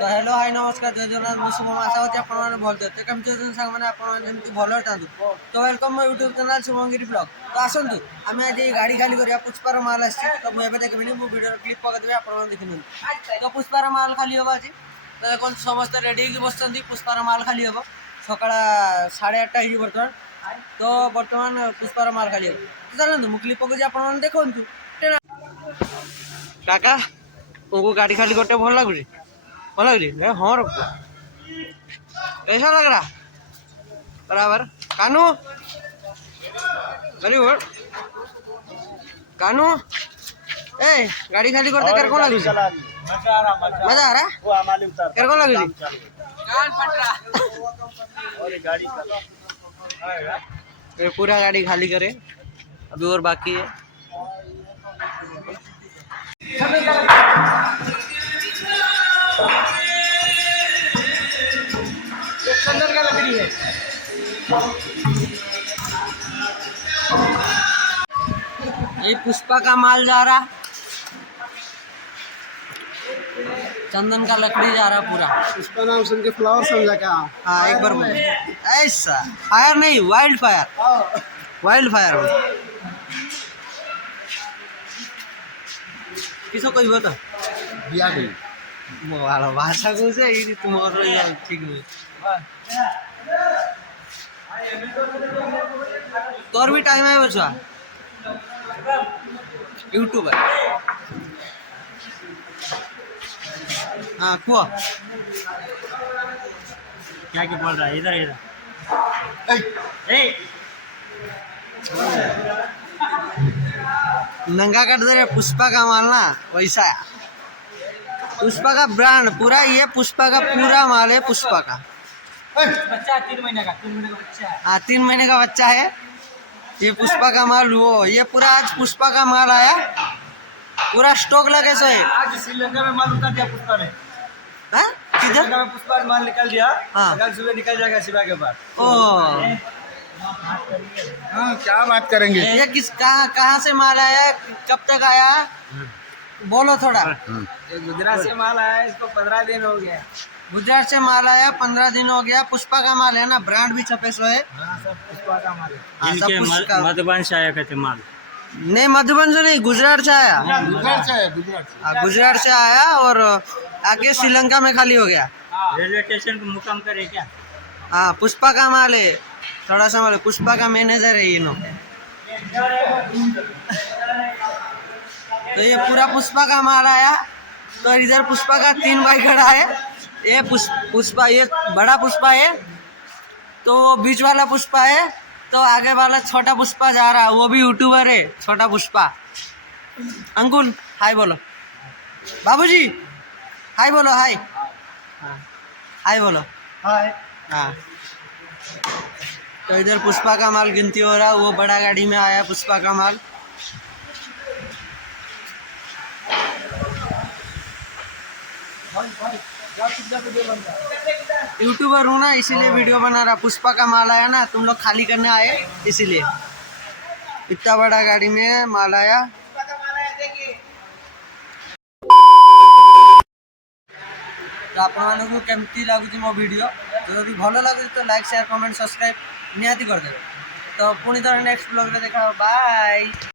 तो hello hi नमस्कार जय जगन्नाथ मु शुभम आशा होती आपने भल थे कमी सांग मैंने आपमती भल था तो वेलकम मो यूट्यूब चैनल शुभमगिरी ब्लॉग तो आसतु आम आज गाड़ी खाली करा पुष्पार माल आसी तो मुझे देखी मो वीडियो क्लिप पकड़े आप देखी तो पुष्पार माल खाली हम आज तो देखो समस्त रेडी बस पुष्पार माल खाली हम सका 8:30 हो बर्तमान तो बर्तमान पुष्पार माल खाली हम तो चलते मुझे क्लिप पकड़ी आप देखु काका तुमको गाड़ी खाली करते भल लगुच भल लगे हाँ रुक कैसा लग रहा बराबर कानू वेरी गुड कानू ए गाड़ी खाली करते कर कौन लगी मजा आ रहा कर कौन लगी पूरा गाड़ी खाली करे अभी और बाकी है चंदन का लकड़ी है ये पुष्पा का माल जा रहा चंदन का लकड़ी जा रहा पूरा पुष्पा नाम सुन के फ्लावर समझा क्या? हाँ एक बार बोल ऐसा फायर नहीं वाइल्ड फायर किसो कोई बता बिया गई वाला भाषा को से ये तुम्हारा यार ठीक है तोर भी टाइम है बच्चा यूट्यूब है हाँ कुआ क्या क्या बोल रहा है इधर नंगा कर दे रहे पुष्पा का माल ना वैसा है पुष्पा का ब्रांड पूरा ये पुष्पा का पूरा माल है पुष्पा का बच्चा 3 महीने का बच्चा है। हाँ 3 महीने का बच्चा है ये पुष्पा का माल वो ये पूरा आज पुष्पा का माल आया पूरा स्टॉक लगे सो है आज श्रीलंका में माल उतार दिया पुष्पा ने किधर श्रीलंका में पुष्पा ने माल निकाल दिया। हाँ। कल सुबह निकल जाएगा शिवा के पास। ओ हाँ क्या बात करेंगे? ये किस कहाँ से माल आया कब तक आया बोलो थोड़ा ये गुजरात से माल आया इसको 15 दिन हो गया। गुजरात से माल आया 15 दिन हो गया पुष्पा का माल है ना ब्रांड भी छपे सो है हाँ सब पुष्पा का माल है। हाँ, सब पुष्पा मधुबन से आया कहते माल नहीं मधुबन से नहीं गुजरात से आया गुजरात से है, गुजरात से। हाँ, गुजरात से आया और आके श्रीलंका में खाली हो गया रेलवे स्टेशन को मुकाम करे क्या? हाँ पुष्पा का माल है थोड़ा सा माल पुष्पा का मैनेजर है ये नो तो ये पूरा पुष्पा का माल आया तो इधर पुष्पा का 3 भाई खड़ा है ये पुष्पा ये बड़ा पुष्पा है तो वो बीच वाला पुष्पा है तो आगे वाला छोटा पुष्पा जा रहा है वो भी यूट्यूबर है छोटा पुष्पा अंकुल हाय बोलो बाबूजी हाय बोलो हाय हाय बोलो हाय। हाँ तो इधर पुष्पा का माल गिनती हो रहा वो बड़ा गाड़ी में आया पुष्पा का माल यूट्यूबर हूँ ना इसीलिए वीडियो बना रहा पुष्पा का माल आया ना तुम लोग खाली करने आए इसीलिए इतना बड़ा गाड़ी में माल आया तो आपको केमती लगुच मो वीडियो तो यदि भल लगुच तो लाइक शेयर कमेंट सब्सक्राइब निहाती करदे तो पुणी थोड़ा नेक्स्ट ब्लॉग में देखा बाय।